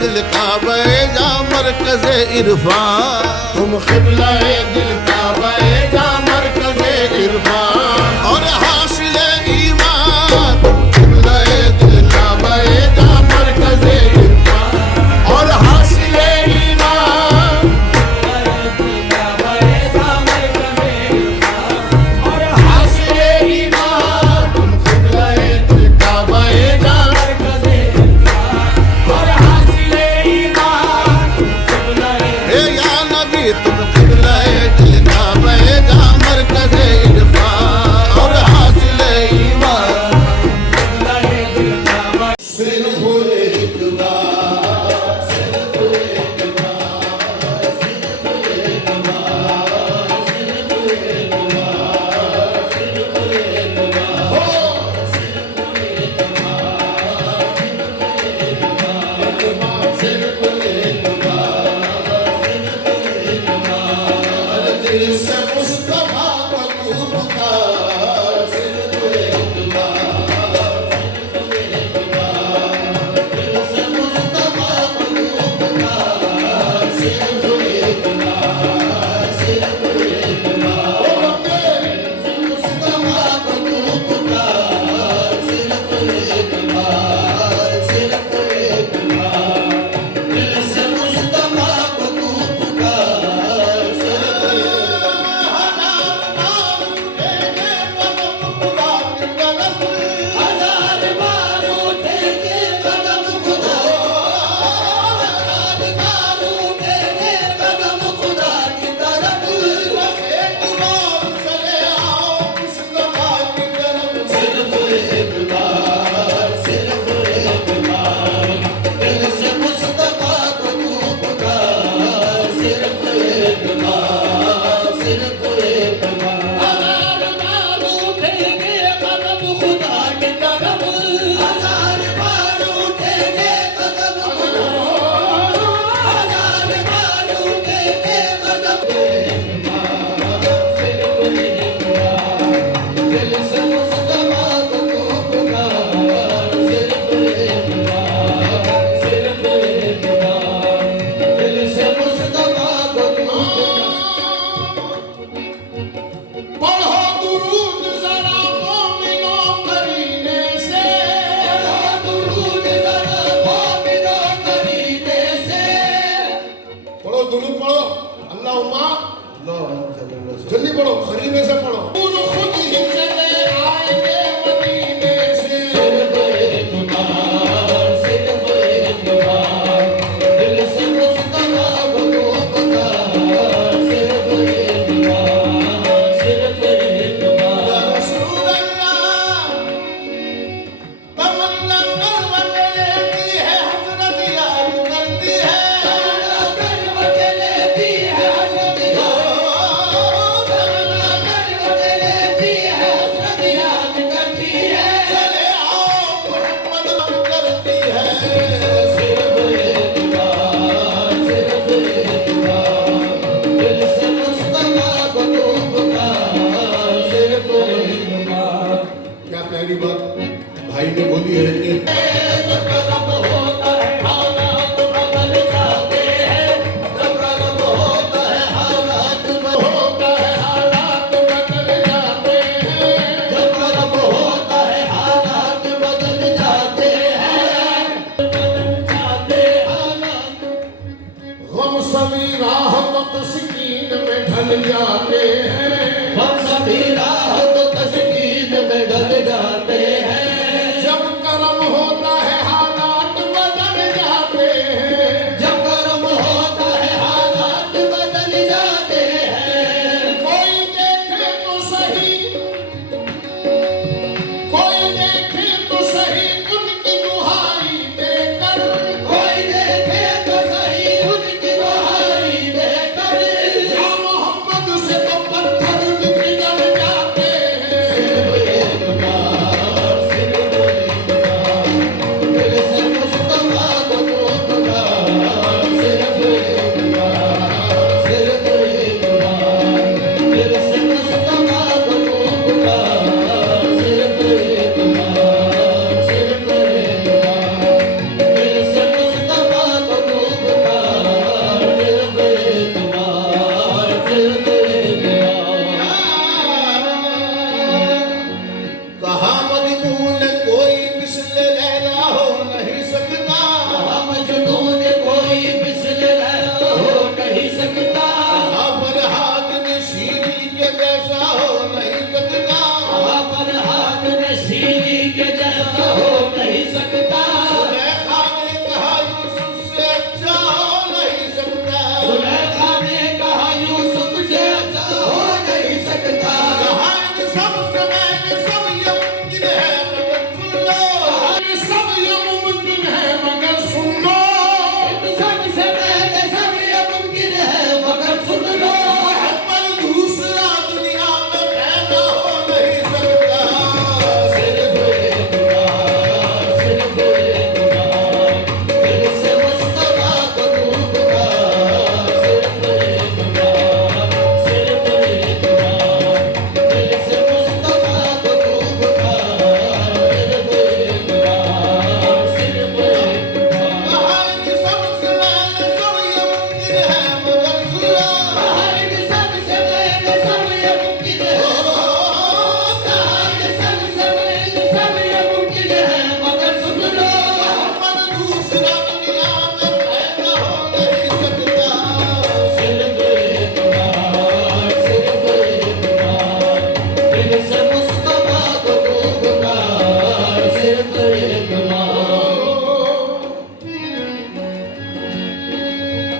दिल काबे जा मरकज़े इरफान, तुम क़िबला-ए दिल काबा-ए जा मरकज़े इरफान, और हासिले ईमान। तुम क़िबला-ए दिल काबा-ए जा मरकज़े इरफान, और हासिले ईमान, और हासिले ईमान। तुम क़िबला-ए दिल काबा-ए जा मरकज़े इरफान, और हासिले ईमान। हे या नबी तुम क़िबला-ए दिल काबे जा मरकज़े इरफान, और हासिले ईमान। सिर्फ एक बार, सिर्फ एक बार, सिर्फ एक बार, सिर्फ एक बार, सिर्फ एक बार, हो सिर्फ एक बार, सिर्फ एक बार, सिर्फ एक बार, दिल से मुस्तफा को तू पुकार, सिर्फ एक बार, सिर्फ एक बार, दिल से मुस्तफा को तू पुकार, सिर्फ एक बार, सिर्फ एक बार, ओ दिल से मुस्तफा को तू पुकार, सिर्फ एक बार, सिर्फ एक बार, दिल से मुस्तफा को तू पुकार, सिर्फ हजार बार उठेंगे कदम खुदा, हजार बार उठेंगे कदम खुदा की तरफ, बस एक बार चले आओ मुस्तफा की तरफ, सिर्फ एक बार, सिर्फ एक बार, दिल से मुस्तफा को तू पुकार, सिर्फ एक बार, सिर्फ एक बार, हजार बार उठेंगे कदम खुदा की तरफ, हजार बार उठेंगे कदम खुदा, हजार बार उठेंगे कदम, सिर्फ एक बार, दिल से मुस्तफा को तू पुकार, सिर्फ एक बार, सिर्फ एक बार, दिल से मुस्तफा को तू पढ़ो दुरूद ज़रा मोमिनों करीने से, पढ़ो दुरूद ज़रा मोमिनों करीने से, पढ़ो दुरूद पढ़ो, अल्लाहुम्मा जल्दी पढ़ो, करीने से पढ़ो, खुद ही चले आएंगे मदीने से, सिर्फ एक बार, सिर्फ एक बार, दिल से मुस्तफा को तू पुकार, सिर्फ एक बार, सिर्फ एक बार, या रसूल अल्लाह, तमन्ना करवट लेती है हज़रत याद करती है, तमन्ना करवट लेती है हज़रत याद, तमन्ना करवट लेती है हज़रत याद करती है, चले आओ मोहम्मद करती है, सिर्फ एक बार, सिर्फ एक बार, दिल से मुस्तफा को तू पुकार, सिर्फ एक बार। क्या पहली बात भाई ने बोली है कि जब कर्म होता है हालात बदल जाते हैं, जब कर्म होता है हालात बदल जाते हैं, जब कर्म होता है हालात बदल जाते हैं, बदल जाते हालात, हम सभी राहत तस्कीन में ढल जाते हैं, हम सभी राहत तस्कीन में ढल जाते हैं, जब कर्म होता है हालात बदल जाते हैं, जब कर्म होता है हालात बदल जाते हैं, कोई देखे तो सही, कोई देखे तो सही उनकी दुहाई देकर, कोई देखे तो सही उनकी दुहाई देकर, या मोहम्मद से तो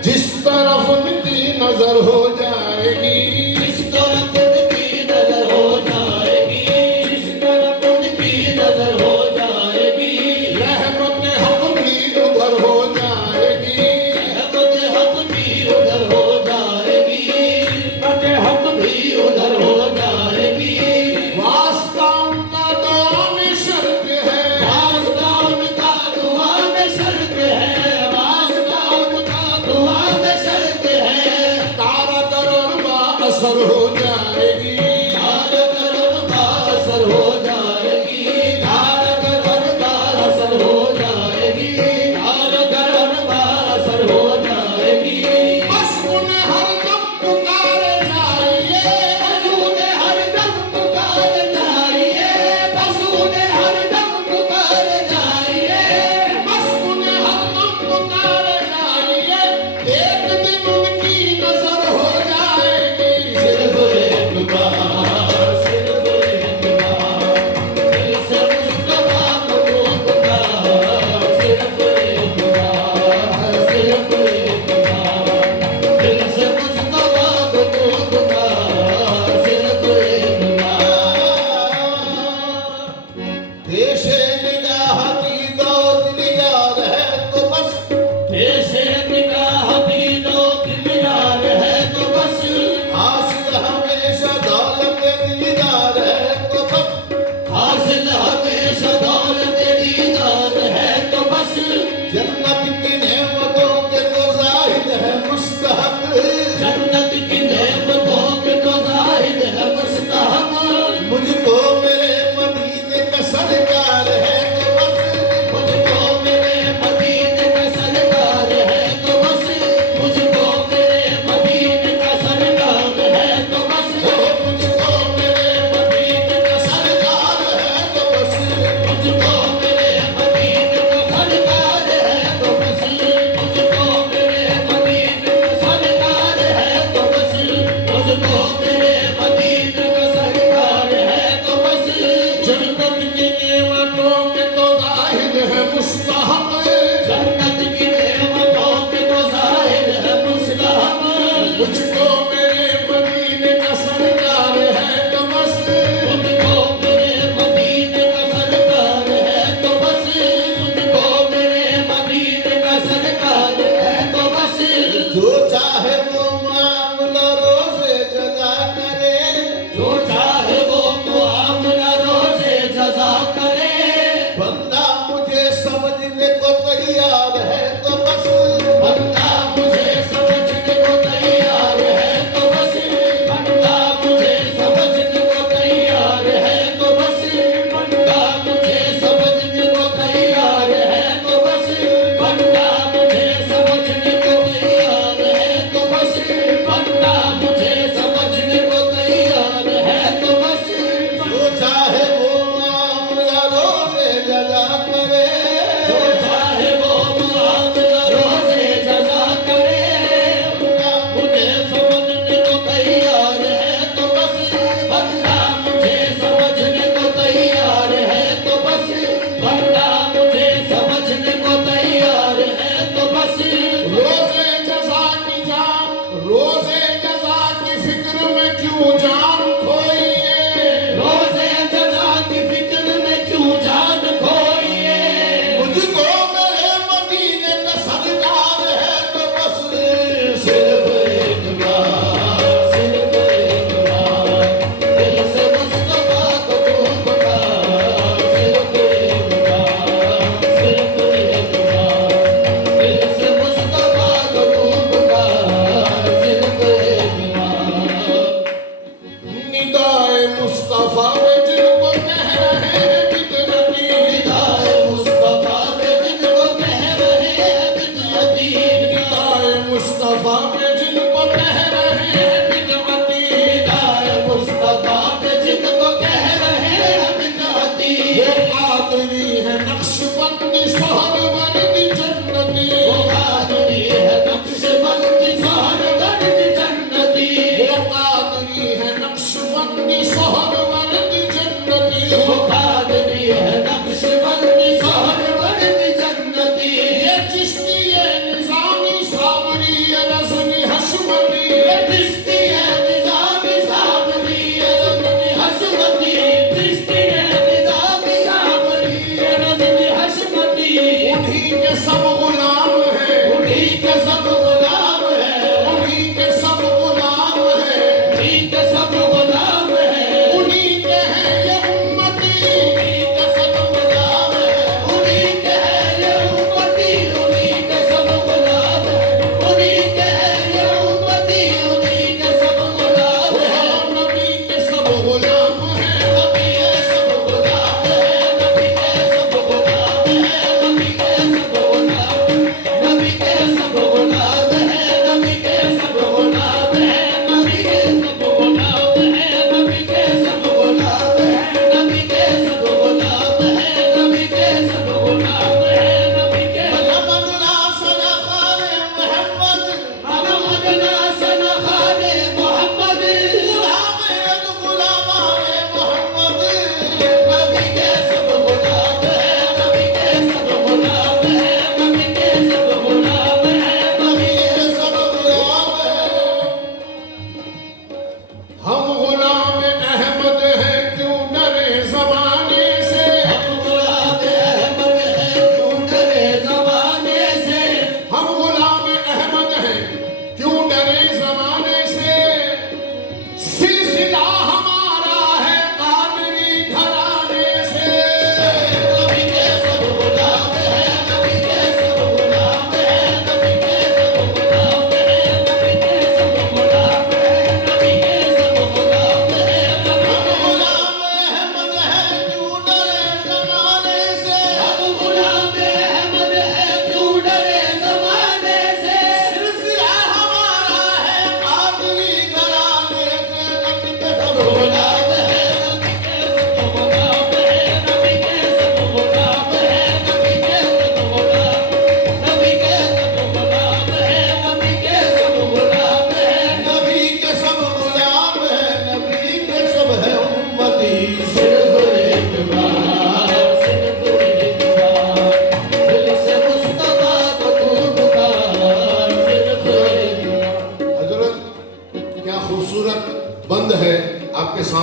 जिस तरफ उनकी नजर हो जाएगी, जिस तरफ उनकी नजर हो जाएगी, जिस तरफ उनकी नजर हो जाएगी, रहमत हक भी उधर हो जाएगी, रहमत हक भी उधर हो जाएगी, रहमत हक भी उधर हो जाएगी। वास्ता उनका दुआ में शर्त है, वास्ता उनका दुआ में शर्त है, वास्ता उनका दुआ में शर्त है। तारा दरर बा असर हो जाएगी, धार करण का असर हो जाएगी, धार करण का असर हो जाएगी, धार करण का असर हो जाएगी। बस उन्हें हरदम पुकारे जाइए, बसूने हरदम पुकार जाइए, बसूने हरदम पुकार जाइए, बस उन्हें हरदम पुकारे जाइए, एक दिन उनकी नजर हो जाएगी, सिर्फ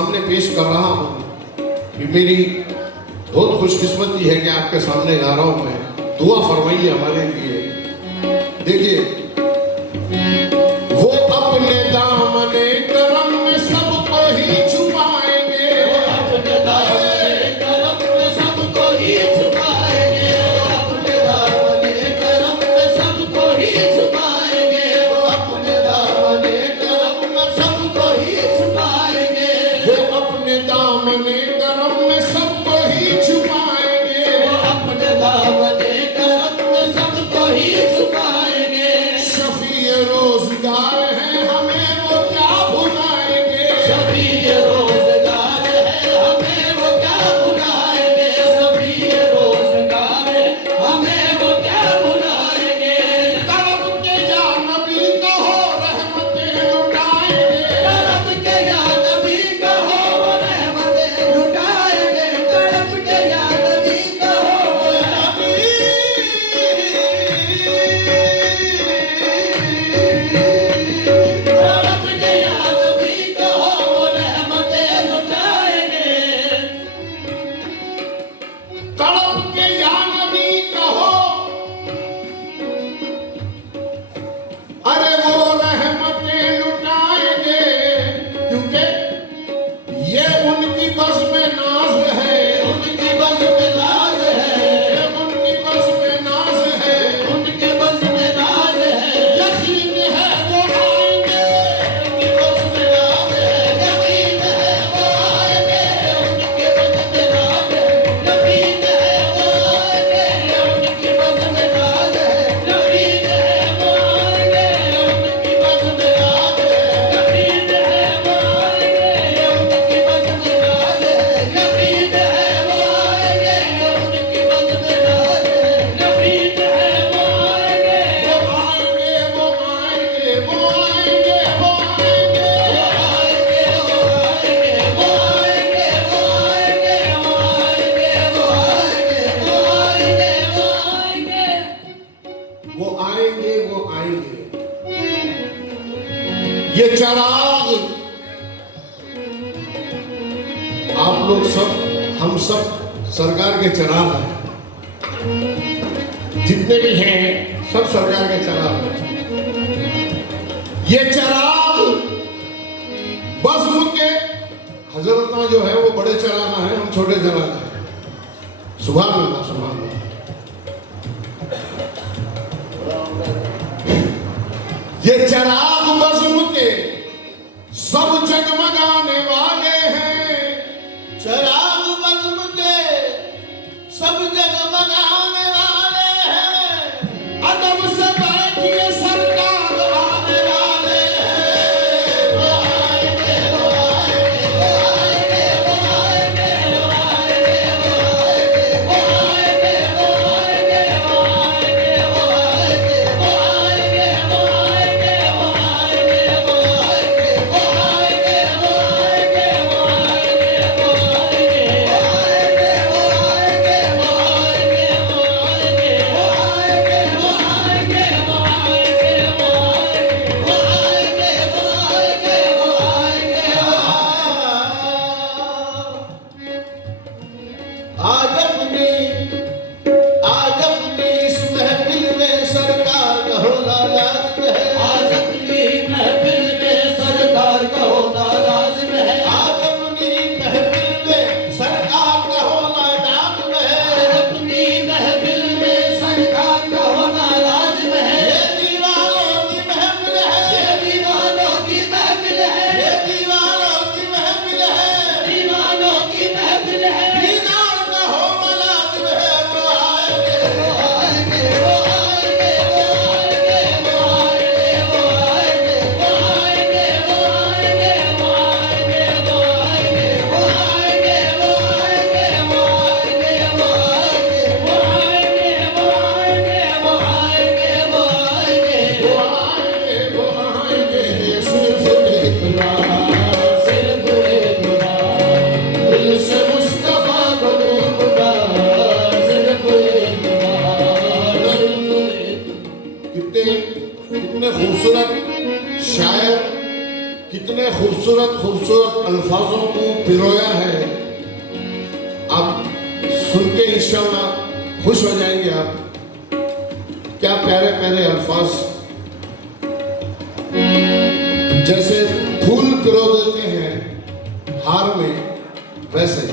सामने पेश कर रहा हूँ कि मेरी बहुत खुशकिस्मती है कि आपके सामने गा रहा हूँ मैं। दुआ फरमाइए हमारे लिए। देखिए, वो अपने दामने करम में सबको ही छुपाएंगे, अपने दामने करम में सबको ही छुपाएंगे, अपने दामने करम में सबको ही छुपाएंगे, अपने दामने करम में सबको ही छुपाएंगे, वो अपने दामने करम में सबको ही छुपाएंगे, अपने दामने करम में सबको ही छुपाएंगे। शफी रोजगार है हमें वो क्या भुलाएंगे, सभी रोजगार है हमें वो क्या भुलाएंगे, सभी रोजगार है हमें वो क्या भुलाएंगे। तड़प के या नबी को हो रहमतें लुटाएंगे, तड़प के या नबी का हो वो रहमतें लुटाएंगे, तड़प के या नबी का हो वो तड़प के या नबी का हो वो रहमतें लुटाएंगे। तड़प के या नबी कहो, अरे वो रहमतें लुटाएंगे, क्योंकि ये उनकी बस में नाज है, उनकी बस में नाज है, ये उनकी बस में नाज है, उनके बस में नाज है, यकीन है वो आएंगे, उनकी बस में नाज है, यकीन है वो आएंगे, उनके बस में नाज है, यकीन है वो आएंगे, उनकी बस में नाज है, यकीन है वो आएंगे, उनकी बस में नाज है, यकीन है वो आएंगे, उनकी बस में नाज है, यकीन है वो आएंगे, उनकी बस में नाज है, यकीन है वो आएंगे। वो आएंगे, वो आएंगे, वो आएंगे, वो आएंगे, वो आएंगे। ये चिराग आप लोग सब, हम सब सरकार के चिराग हैं, जितने भी हैं सब सरकार के चिराग हैं। ये चिराग बज़्म के हजरत जो है वो बड़े चिराग हैं, हम छोटे चिराग हैं। सुभान अल्लाह, सुभान अल्लाह। ये चिराग बज़्म के सब जगमगाने वाले हैं, चराग बज़्म के सब जगमगाने वाले हैं, अदब से बैठिए सरकार आने वाले हैं। वो आएंगे, वो आएंगे, वो आएंगे, वो आएंगे, वो आएंगे, वो आएंगे, वो आएंगे, वो आएंगे, वो आएंगे, वो आएंगे, वो आएंगे, वो आएंगे, वो आएंगे, वो आएंगे, वो आएंगे, वो आएंगे, वो आएंगे, वो कितने खूबसूरत खूबसूरत अल्फाजों को पिरोया है, आप सुन के इंशाल्लाह खुश हो जाएंगे आप। क्या प्यारे प्यारे अल्फाज, जैसे फूल पिरो देते हैं हार में, वैसे